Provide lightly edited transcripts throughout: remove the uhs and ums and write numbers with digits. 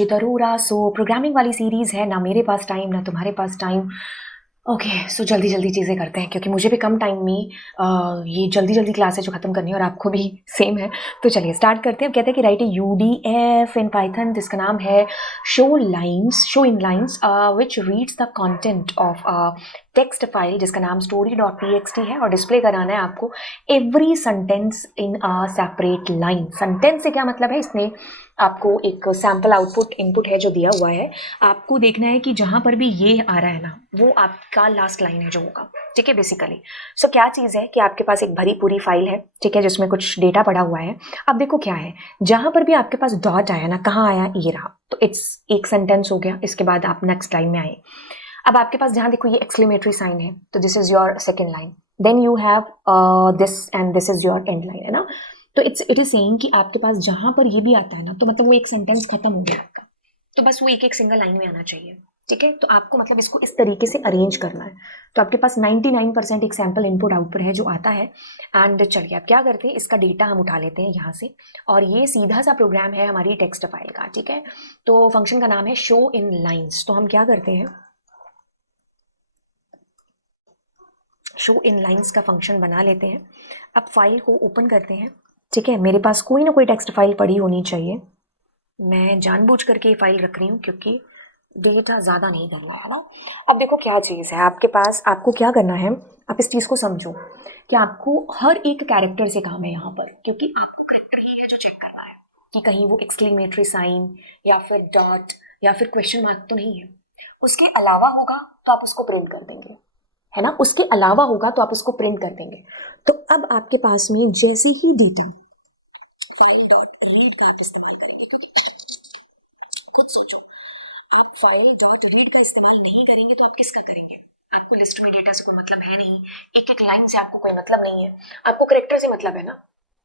अर्चित अरोरा। सो programming वाली series है, ना मेरे पास टाइम ना तुम्हारे पास टाइम। ओके, सो जल्दी जल्दी चीज़ें करते हैं क्योंकि मुझे भी कम टाइम में ये जल्दी जल्दी क्लासेज जो ख़त्म करनी है और आपको भी सेम है। तो चलिए स्टार्ट करते हैं। कहते हैं कि right A UDF in Python, जिसका नाम है show in lines which reads the content of text file जिसका नाम story.txt है और डिस्प्ले कराना है आपको every sentence in a separate line. Sentence से क्या मतलब है, इसने आपको एक सैम्पल आउटपुट इनपुट है जो दिया हुआ है, आपको देखना है कि जहां पर भी ये आ रहा है ना वो आपका लास्ट लाइन है जो होगा। ठीक है, बेसिकली सो क्या चीज़ है कि आपके पास एक भरी पूरी फाइल है, ठीक है, जिसमें कुछ डेटा पड़ा हुआ है। अब देखो क्या है, जहां पर भी आपके पास डॉट आया ना, कहाँ आया, ये रहा, तो इट्स एक सेंटेंस हो गया। इसके बाद आप नेक्स्ट लाइन में आए। अब आपके पास जहां देखो ये एक्सक्लेमेटरी साइन है, तो this is your second line. Then you have this and this is your end line, है ना। तो इट इज सेइंग कि आपके पास जहां पर ये भी आता है ना, तो मतलब वो एक सेंटेंस खत्म हो गया आपका। तो बस वो एक एक सिंगल लाइन में आना चाहिए। ठीक है, तो आपको मतलब इसको इस तरीके से अरेंज करना है। तो आपके पास 99% एक सैम्पल इनपुट आउटपुट है जो आता है। एंड चलिए अब क्या करते हैं, इसका डेटा हम उठा लेते हैं यहाँ से, और ये सीधा सा प्रोग्राम है हमारी टेक्स्ट फाइल का। ठीक है, तो फंक्शन का नाम है शो इन लाइन्स। तो हम क्या करते हैं, शो इन लाइन्स का फंक्शन बना लेते हैं। अब फाइल को ओपन करते हैं। ठीक है, मेरे पास कोई ना कोई टेक्स्ट फाइल पड़ी होनी चाहिए। मैं जानबूझ करके ये फाइल रख रही हूँ क्योंकि डेटा ज़्यादा नहीं करना है ना। अब देखो क्या चीज़ है आपके पास, आपको क्या करना है, आप इस चीज़ को समझो कि आपको हर एक कैरेक्टर से काम है यहाँ पर, क्योंकि आपको कैरेक्टर ही है जो चेक करना है कि कहीं वो एक्सक्लेमेटरी साइन या फिर डॉट या फिर क्वेश्चन मार्क तो नहीं है। उसके अलावा होगा तो आप उसको प्रिंट कर देंगे, है ना। उसके अलावा होगा तो आप उसको प्रिंट कर देंगे। तो अब आपके पास में जैसे ही डेटा फाइल डॉट रीड का इस्तेमाल करेंगे, क्योंकि खुद सोचो, आप फाइल डॉट रीड का इस्तेमाल नहीं करेंगे तो आप किसका करेंगे। आपको लिस्ट में डेटा से कोई मतलब है नहीं, एक एक लाइन से आपको कोई मतलब नहीं है, आपको करेक्टर से मतलब है ना।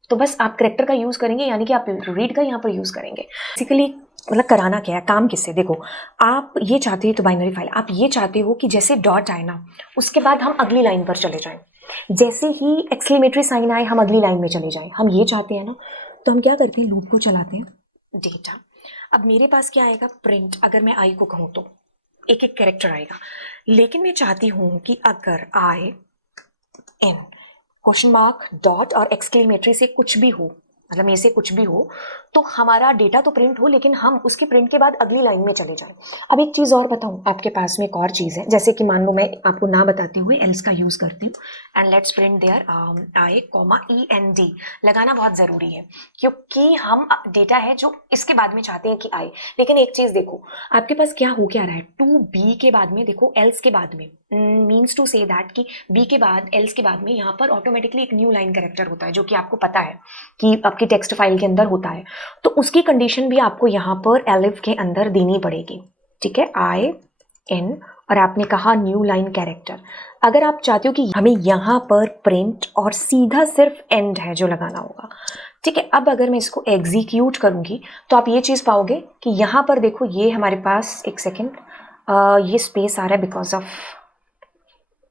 तो बस आप करेक्टर का यूज करेंगे, यानी कि आप रीड का यहाँ पर यूज करेंगे। बेसिकली मतलब कराना क्या है, काम किससे, देखो आप ये चाहते हो तो बाइनरी फाइल, आप ये चाहते हो कि जैसे डॉट आए ना उसके बाद हम अगली लाइन पर चले जाएं, जैसे ही एक्सक्लेमेटरी साइन आए हम अगली लाइन में चले जाएं, हम ये चाहते हैं ना। तो हम क्या करते हैं, लूप को चलाते हैं, डेटा। अब मेरे पास क्या आएगा, प्रिंट। अगर मैं आई को कहूँ तो एक एक कैरेक्टर आएगा, लेकिन मैं चाहती हूँ कि अगर आई इन क्वेश्चन मार्क डॉट और एक्सक्लेमेटरी से कुछ भी हो, मतलब में से कुछ भी हो, तो हमारा डेटा तो प्रिंट हो लेकिन हम उसके प्रिंट के बाद अगली लाइन में चले जाएं। अब एक चीज़ और बताऊं, आपके पास में एक और चीज़ है, जैसे कि मान लो मैं आपको ना बताते हुए एल्स का यूज़ करती हूँ। And let's print there I comma END लगाना बहुत ज़रूरी है, क्योंकि हम डेटा है जो इसके बाद में चाहते हैं कि आए। लेकिन एक चीज़ देखो, आपके पास क्या हो क्या रहा है, टू बी के बाद में देखो एल्स के बाद में मीन्स टू से दैट कि बी के बाद एल्स के बाद में यहाँ पर ऑटोमेटिकली एक न्यू लाइन कैरेक्टर होता है, जो कि आपको पता है कि आपकी टेक्स्ट फाइल के अंदर होता है। तो उसकी कंडीशन भी आपको यहाँ पर एलिफ के अंदर देनी पड़ेगी। ठीक है, आई इन और आपने कहा न्यू लाइन कैरेक्टर। अगर आप चाहते हो कि हमें यहाँ पर प्रिंट और सीधा सिर्फ एंड है जो लगाना होगा। ठीक है, अब अगर मैं इसको एग्जीक्यूट करूंगी तो आप ये चीज़ पाओगे कि यहाँ पर देखो ये हमारे पास, एक सेकेंड, ये स्पेस आ रहा है बिकॉज ऑफ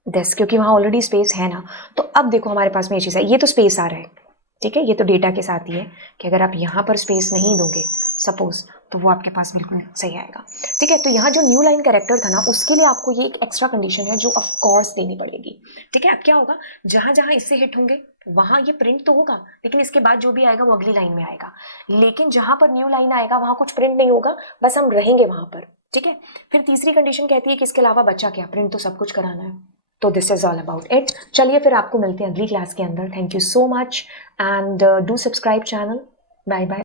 दिस, क्योंकि वहाँ ऑलरेडी स्पेस है ना। तो अब देखो हमारे पास में ये चीज़ है, ये तो स्पेस आ रहा है। ठीक है, ये तो डेटा के साथ ही है कि अगर आप यहाँ पर स्पेस नहीं दोगे सपोज, तो वो आपके पास बिल्कुल सही आएगा। ठीक है, तो यहाँ जो न्यू लाइन कैरेक्टर था ना, उसके लिए आपको ये एक एक्स्ट्रा कंडीशन है जो ऑफ कोर्स देनी पड़ेगी। ठीक है, अब क्या होगा, जहाँ जहाँ इससे हिट होंगे वहाँ ये प्रिंट तो होगा, लेकिन इसके बाद जो भी आएगा वो अगली लाइन में आएगा। लेकिन जहाँ पर न्यू लाइन आएगा वहाँ कुछ प्रिंट नहीं होगा, बस हम रहेंगे वहाँ पर। ठीक है, फिर तीसरी कंडीशन कहती है कि इसके अलावा बच्चा क्या, प्रिंट तो सब कुछ कराना है। तो this is all about it. चलिए फिर आपको मिलते हैं अगली क्लास के अंदर। Thank you so much and do subscribe channel. Bye bye.